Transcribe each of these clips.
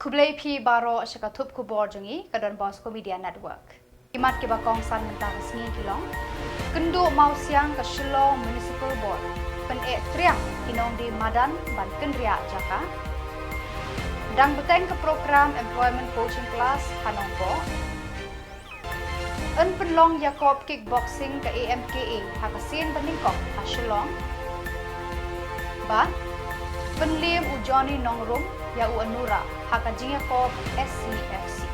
Khubor baro syakatup Khuborjylla ke Donbosco Media Network. Imat ke bakong san mentang sengi Shillong. Kendu mau siang ke Shillong Municipal Board. Pen triang kinong di Madan ban Kendria Jaka. Dang beteng ke program Employment Coaching Class Hanongko. En penlong Yakob Kickboxing ke AMKA hakasin peningkok ha Shillong. Ban penlim ujoni nongrum ya u anura hakajing Yakob SCFC.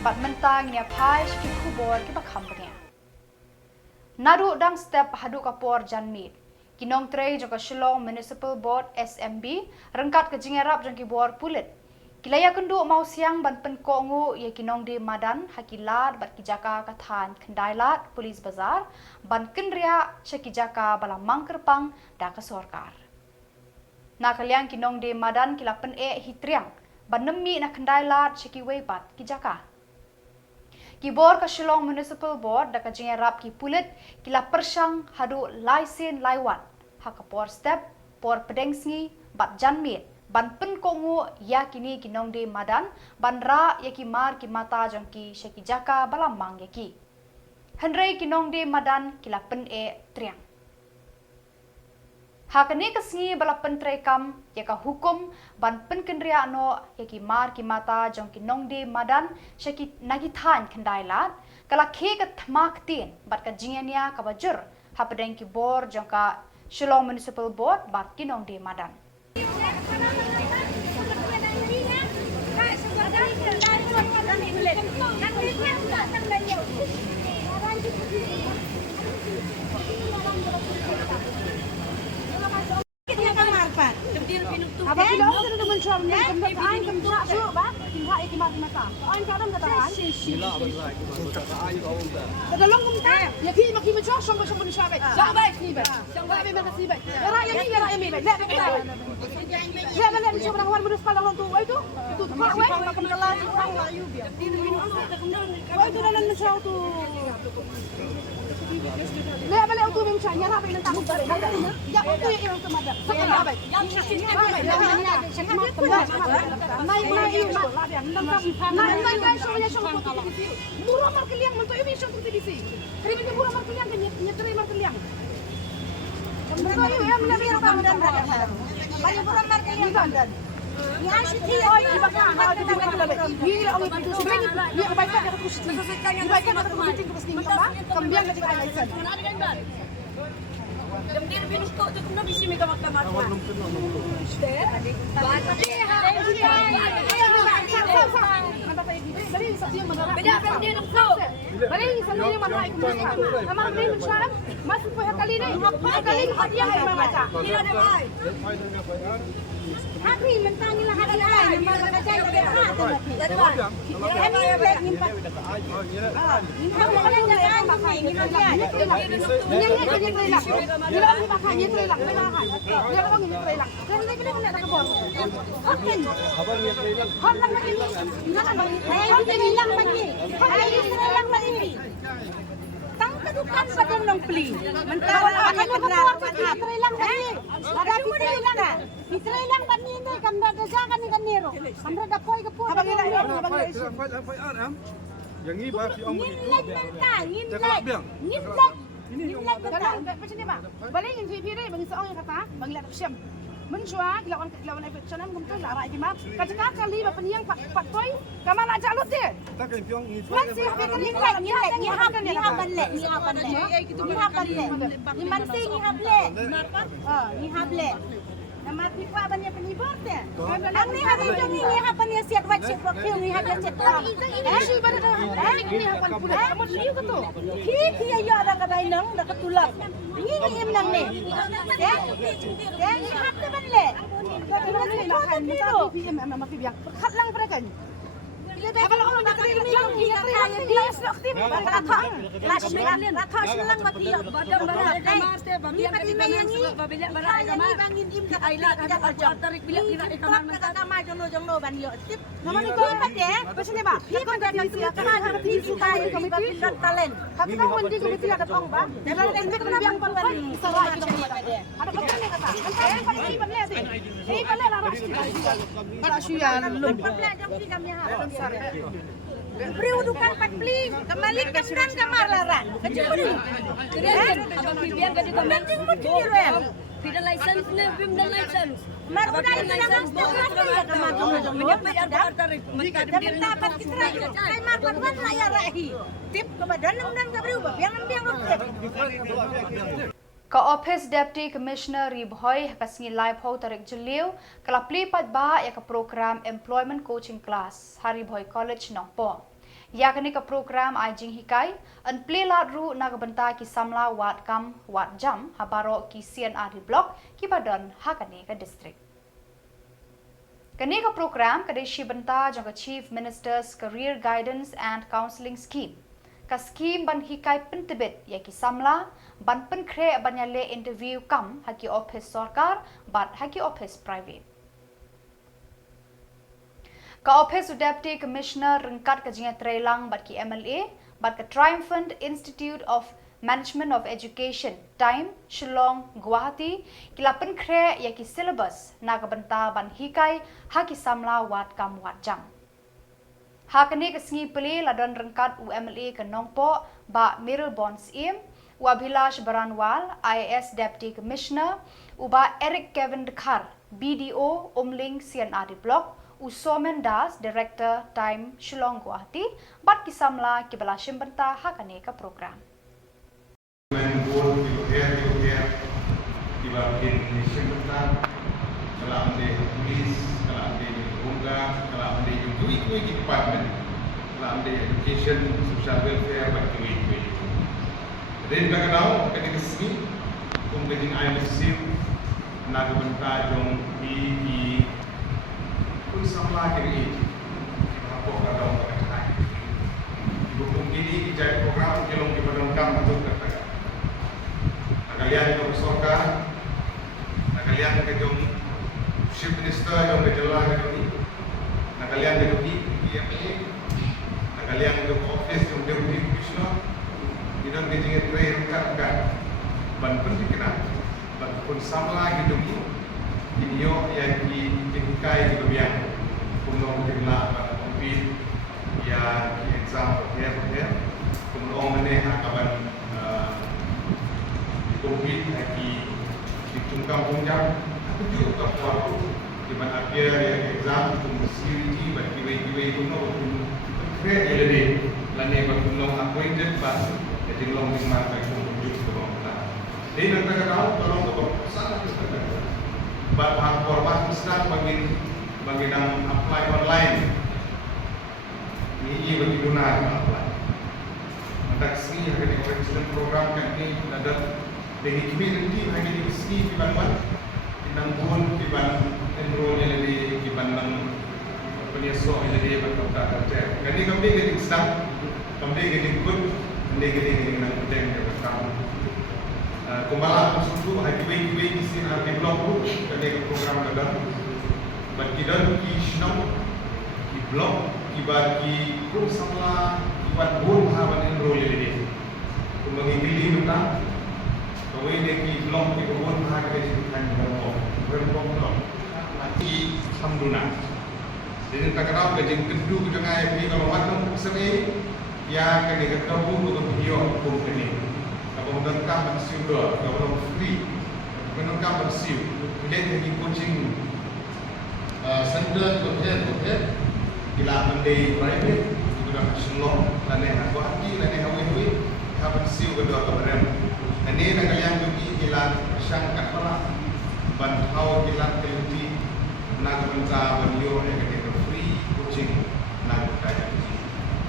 Bat mentang nya pai shiki Khubor ke bakhampnya. Nadu dang step hadu kapor janmit. Kinong trei jong Shillong Municipal Board SMB rengkat ke jingerap jong kibor pulit. Kilaya kendu mau siang ban penkongu ye kinong di Madan hakilat bat kijaka kathan kendailat polis bazar ban kendria shekijaka bala mangkerpang da ke sorkar. Na kaliang kinong di Madan kila pen hitriang ban nemi na kendailat sheki weipat kijaka. Kibor ke Shillong Municipal Board da ke jingerap ki pulit kila persang hadu laisen laiwan hakapor step por pedengsngi bat janmit ban penkongu ya kini kinong di Madan ban ra ya ki mar ki mata jongki sheki jaka balamang ya ki. Henrei kinong di Madan kila pen triang. Hakani kesngi bala pen trekam ya ka hukum ban pen kendria no ya ki mar ki mata jongki nong di Madan sheki nagithan kendailat kala ke ka thmak tin bat ka jingenia ka bajur hapedeng ki bor jongka Shillong Municipal Board bat kinong di Madan. Apa bilang kita dah mencari kemudahan kemudahan syuk bah tinggal ikhmat mata. Ain kadang katakan. Tolong kumta. Ya kini makin mencari sama sama manusia baik. Jangan baik ni baik. Jangan baik memang kasih baik. Ya rakyat ni ya rakyat ni baik. Lihat kita. Lihat mana mencari orang luar berusaha orang tua itu. Itu tak baik. Makan kelas orang layu dia. Itu dalam mencari tu. Lihat balik auto mencari nyara apa yang tak boleh. Ya auto yang orang kemada. Sekarang baik. Murah markeliang mentu ini syok TVC. Kriminnya murah markeliang kan nyetri markeliang. Mentu ya menawi apa dan banyak murah markeliang dan. Ni asyik oi di bakang ada di bakang. Ni orang itu sebenarnya dia kebaikan kata kusti. Kebaikan kata kusti terus ni apa? Kembiang kata license. Demdir binus tu kena bisi mega mahkamah. Beda dia nak tu. Balik sendiri mana ikut dia. Amang dia mencari masuk ke kali ni. Kali dia yang baca. Dia ada baik. Hari mentang lah hari ai nama baca dia hak tu. Ini black nimpat. Ini kalau yang jangan pakai ini dia. Ini dia. Dia orang pakai ni terelak, pakai. Dia orang ni terelak. Dan dia boleh nak kebor. Hakin. Abang ni terelak. Halang lagi. Nak abang ni. Dia hilang lagi. Dia terelak lagi. Tang kedukan badan nong peli. Mentawal akan kenal terelak lagi. Ada terelak dah. Di terelak bani ni kamera dajangan ni kan nero. Kamera dah poi ke poi. Abang ni abang ni. Yang ni bagi om ni. Ngilek. Ini macam ni pak. Balik yang TV ni bagi seorang yang kata bagi lihat siam. Mencuak lawan efek channel mungkin lah rakyat mah. Kacak kali bapa ni yang pat toy, kamar nak jalut dia. Tak kena piang ni. Masih habis ni lek ni hab lek. Ni masih ni hab lek. Ni hab lek. Nama tiba banyak penibur dia. Ani hari ini ni apa ni siap wajib wakil ni ada cetak. Ini pada dah. Ini apa pula? Kamu liu ke tu? Kiki ayo ada kadai nang, ada ketulap. Ini em nang ni. Ya. Ya ni hab tu banle. Kalau ni makan ni tu PM mesti biang. Khat lang mereka ni. Kalau orang nak ini dia aktif ratang. Ratang selang mati badan badan. Ni pati yang ni. Ni bangin im kat ailat ada tarik bilik tidak ikan mata kamar jonglo ban yo tip. Nama ni kau pati macam ni ba? Ni kan jadi siapa ada di sukai komiti talent. Kami tahu nanti komiti ada tong ba. Dalam teknik biang pan salah itu ada kata. Kan pagi balik sih. Ini balik lah. Para suyan lum. Balik jam 3 kami ha. Beri udukan 4 kembali ke dan kamar larat. Kecil beri. Keren, abang bibian gaji komen. Tidak license ni, bim dan license. Maru dah license dah ya kamar tu. Menyampai ada tarif. Tapi dapat kita kai makan kan saya rahi. Tip kepada dan kabri ubah yang ambil rokok. Ka Office Deputy Commissioner Ribhoy kasngi live ho tarik Jylliew kala plipat ba ya ka program Employment Coaching Class Hari Bhoy College Nongpo. Ya kani ka program ai jing hikai an plela ru nagabanta ki Samla wat kam wat jam habaro ki CNR block ki badan hakani ka district. Kani ka program ka deshi banta jong ka Chief Minister's Career Guidance and Counselling Scheme. Ka scheme ban hikai pentebet ya ki Samla ban penkre banyale interview kam haki office sarkar bat haki office private. Ka Office Deputy Commissioner rengkat ka jinga trelang bat ki MLA bat ka Triumphant Institute of Management of Education time Shillong Guwahati kila penkre ya ki syllabus nagabanta ban hikai haki Samla wat kam wat jam. Hakani ka sngi peli ladon rengkat UMLA ka Nongpo ba Mirror Bonds im Wabhilash Baranwal, IAS Deputy Commissioner, Uba Eric Kevin Dekhar, BDO Umling CNR Block, Usomen Das, Director Time Shillong Guwahati, bat kisamla kibala shimbanta hakane ka program. Education, social welfare, Then background ketika sini, kemudian I receive nagabanta jong di pun Samla kiri apa kadang kadang. Bukan ini kita program Jyllong di Badangkam untuk katakan. Nagalian ke Bosco, nagalian ke jong Chief Minister jong ke Jylla ke jong ini, nagalian ke dbmnTv, nagalian ke Office jong Deputy Commissioner. Kita ngejengit tray rekat ban pendidikan ban pun Samla gitu ini yo yang di jengkai gitu biang puno Jylla ban kompit ya exam ya puno NEHU kaban di kompit lagi di tungkang punjang aku juga waktu di mana dia yang exam puno siri ban kiwe puno keren ya deh lane ban puno appointed ban Jyllong di mana kita menuju ke bawah. Di negara kau tolong ke bawah sana kita. Bahan korban sedang bagi dang apply online. Ini bagi guna apply. Mendak sini ada di program kan ini ada dari community hanya di sini di Banban, di Nanggun, di Ban enroll di Banban penyesuaian jadi berkata kerja. Kini kami jadi sedang, kami jadi good. Negeri dengan budaya yang bersama. Kembali susu hati di sini arti blog dan dengan program dalam. Bagi dan di Shillong di blog di bagi pun Samla di buat pun hawan enroll ini. Kemudian pilih tentang kawin di blog di pun hawan di berpom blog. Mati samduna. Jadi tak kenal kejeng kedua kejengah ini kalau matang seni. Ya kena ketemu untuk video hukum ini. Kalau menentang bersiu dua, kalau free menentang bersiu. Kemudian lagi coaching center hotel bila mendai private juga Shillong, lain Guwahati, lain NEHU, bersiu kedua keberan. Ini nak yang bagi bila syangkat pula, bantau bila keliti nak menca video yang kena free coaching nak kaya.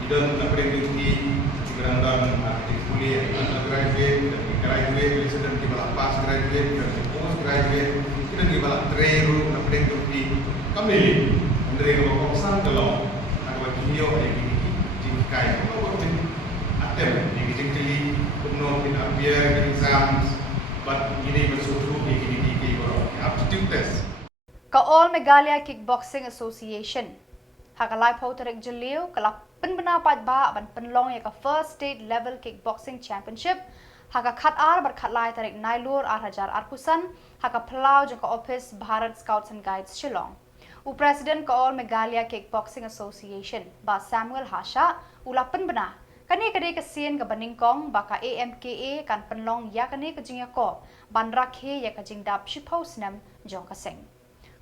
Dan aprendiz di berangkat aktif kuliah, undergraduate, graduate, dan di bawah postgraduate, dan postgraduate, kita di bawah training, aprendiz di kami dari bawah kosan kalau ada video yang ini jingkai, kalau bukan atem, yang jingkeli, kuno kita biar exams, but ini bersuatu ini aptitude test. Ka All Meghalaya Kickboxing Association, hakalai pauterek Jylliew kalap penbenapat ba ban penlong ya ka First State Level Kickboxing Championship haka khat ar bar khat lai tarik nailur ar hajar ar kusan haka plau jaka office Bharat Scouts and Guides Shillong. U President ka all Meghalaya Kickboxing Association ba Samuel Hasha ulapan bena kani kade ka sien ka baningkong baka AMKA kan penlong ya kani ka jingya ko ban rakhe ya ka jingdap shipos nam jong ka seng.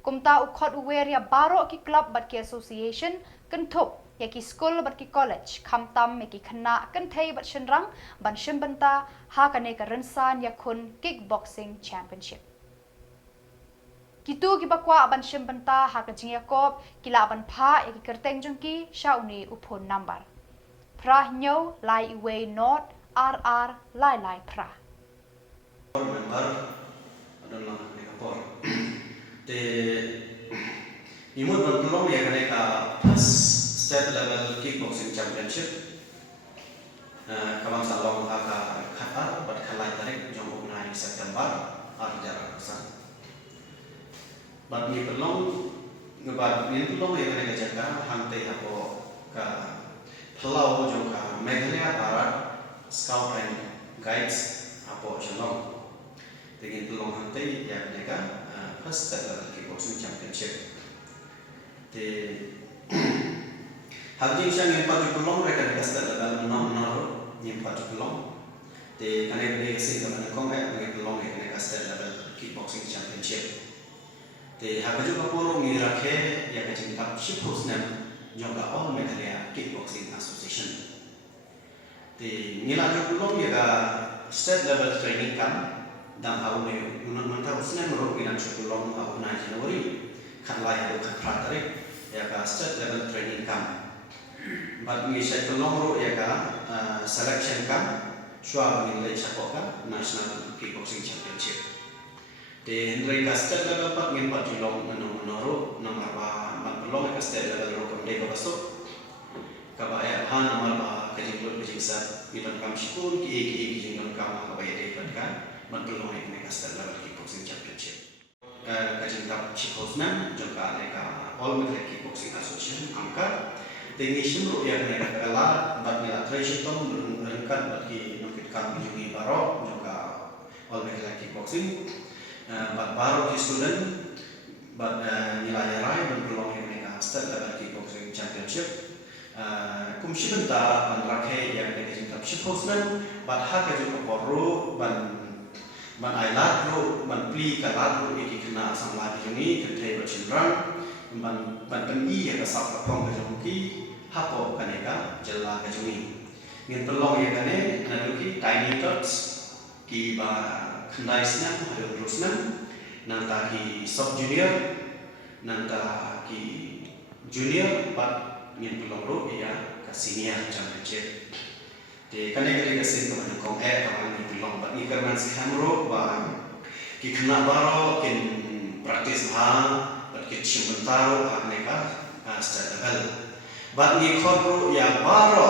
Kumta ukhot uwer ya baro ki club bat ki association kentup ya ki school bat ki college khamtam me ki khana kan thei bat shenrang ban shimbanta ha kane ka rensan ya khun kickboxing championship. Kitu ki bakwa ban shimbanta ha ka jingya kop kila ban pha ya ki kerteng jongki shauni upon number. Prah nyo lai iwe not RR lai prah. Member adalah Khubor. Te imut berpeluang ya mereka first state level kickboxing championship. Kawan salong agak khatar pada kali tarik jom bulan September jarak besar. Bagi peluang ngebat ini peluang ya mereka jaga hantai apa ke Pulau jom ke Meghalaya Barat Scout and Guides apa Shillong. Dengan peluang hantai ya mereka first state level kickboxing championship. Te hal yang yang padu peluang mereka di state level menang yang padu peluang. Te kerana mereka sih kerana kongkai mereka peluang mereka state level kickboxing championship. Te hal juga puru ngirakhe yang kecintap shipos nam juga all Meghalaya Kickboxing Association. Te ngilaju peluang ya state level training camp dan tahun ini unang mentah usnai meruk bilang sebelum tahun Januari kan layak untuk praktek ya ka state level training camp. Bagi saya tolong meruk ya ka selection camp suara menilai capoka national kickboxing championship. Di mereka state level pat ngin pat Jyllong menurut nomor belum ka state level rokom dei Bosco. Kabaya ha nomor kejinglut kejingsa bilang kam shipun ki jinglang kam kabaya dei kan. Belum mereka state level kickboxing championship. Kejingtap shipusna juga mereka all Meghalaya Kickboxing Association angkat. Tinggi shimru yang mereka kalah bat mila tradisi tom berengkat bagi nukit kam jungi barok juga all Meghalaya Kickboxing. Bat baru di student bat nilai rai dan peluang yang mereka state level kickboxing championship. Kumsi benda ban rakai yang mereka cinta shipusna bat hak juga poru ban ailat ru ban pli kalat ru iki kena Samla ini kentai bercenderang ban peni yang kasap lapong kejongki hapo kaneka Jylla kejungi. Ngin peluang yang kane naluki tiny tots ki ba kendaisnya ada terusnya nanta ki sub junior nanta ki junior bat ngin pelongro ya ka senior championship te kane kali kasin ko kong kawan ni pelong bat ni karman si hamro ba ki kena baro kin praktis ha bat ki chimentaro akneka state level bat ni khobro ya baro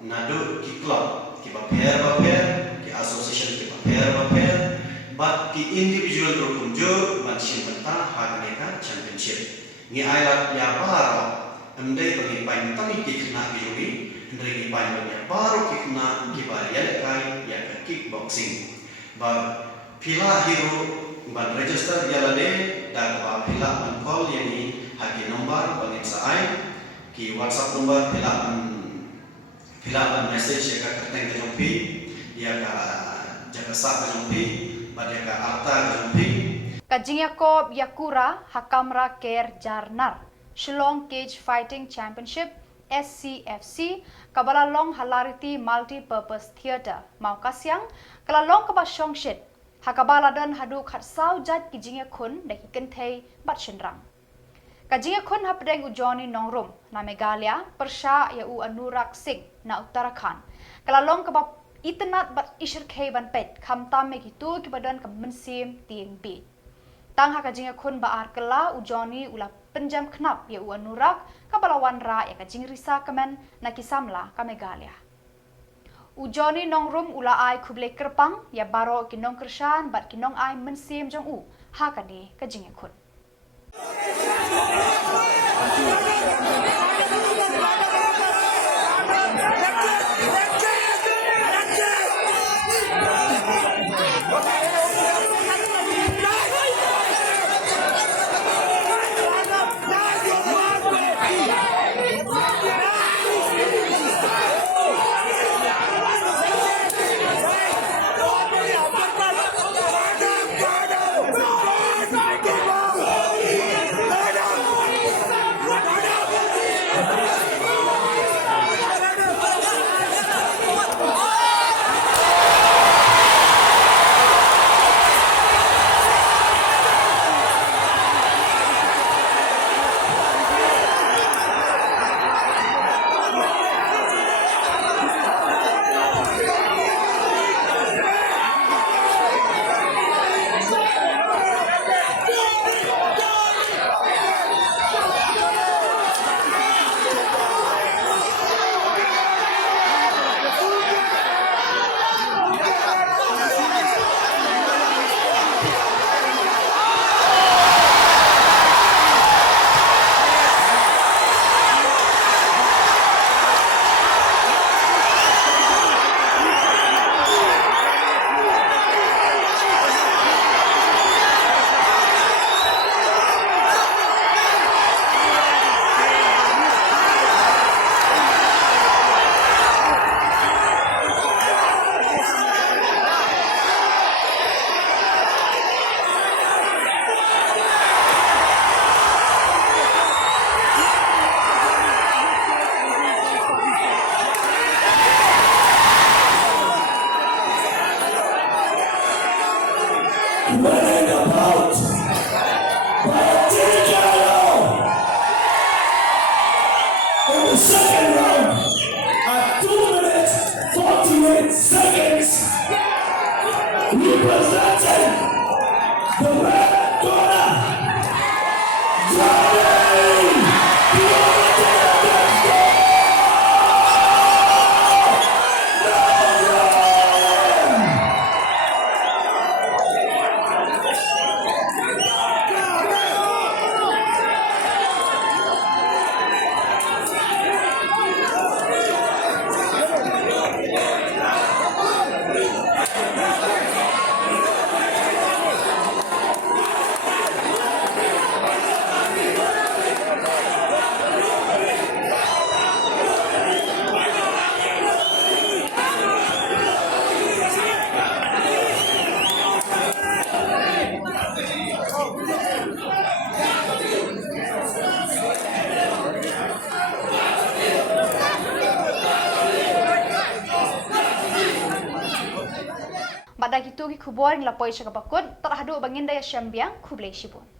nadu ki club ki ba pair ki association ki pair but ki individual rokumjo ban shimpenta hagneka championship ni ailat ya baro andai bagi pain tani ki kena biuri andai ki pain bagi baro ki kena ki barian kai ya kickboxing ba pila hero ban register Jylla dan ba pila ban call yang ni haki nomor bagi saai ki WhatsApp number pila ban message ya ka kerteng ke jompi ya ka jaga sab jompi pada ka arta jompi Kajingya Kob Yakura Hakamra Ker Jarnar Shillong Cage Fighting Championship SCFC Kabala Long Halarity Multi-Purpose Theatre Mau Kasyang Kala Long Kaba Shongshit Hakabala dan hadu khat sau jat kijingya khun daki kenthei bat shenrang Kajingya khun hapdeng ujoni nongrum na Meghalaya persha ya u Anurak Singh na Uttarakhand Kala Long Kaba Itnat bat ishir khay ban pet khamtam me gitu kibadan ka mensim tieng bi tang hakajing khun ba ar kala ujoni ula penjam knap ya u Anurak ka balawan ra ya kajing risa kamen na Samla ka Meghalaya ujoni nongrum ula ai khuble kerpang ya baro kinong kershan bat kinong ai mensim jong u hakani kajing khun Badak itu ki Khubor ng lapoy siya kapakod, tarahado bangin daya siyambiang kublay sibon.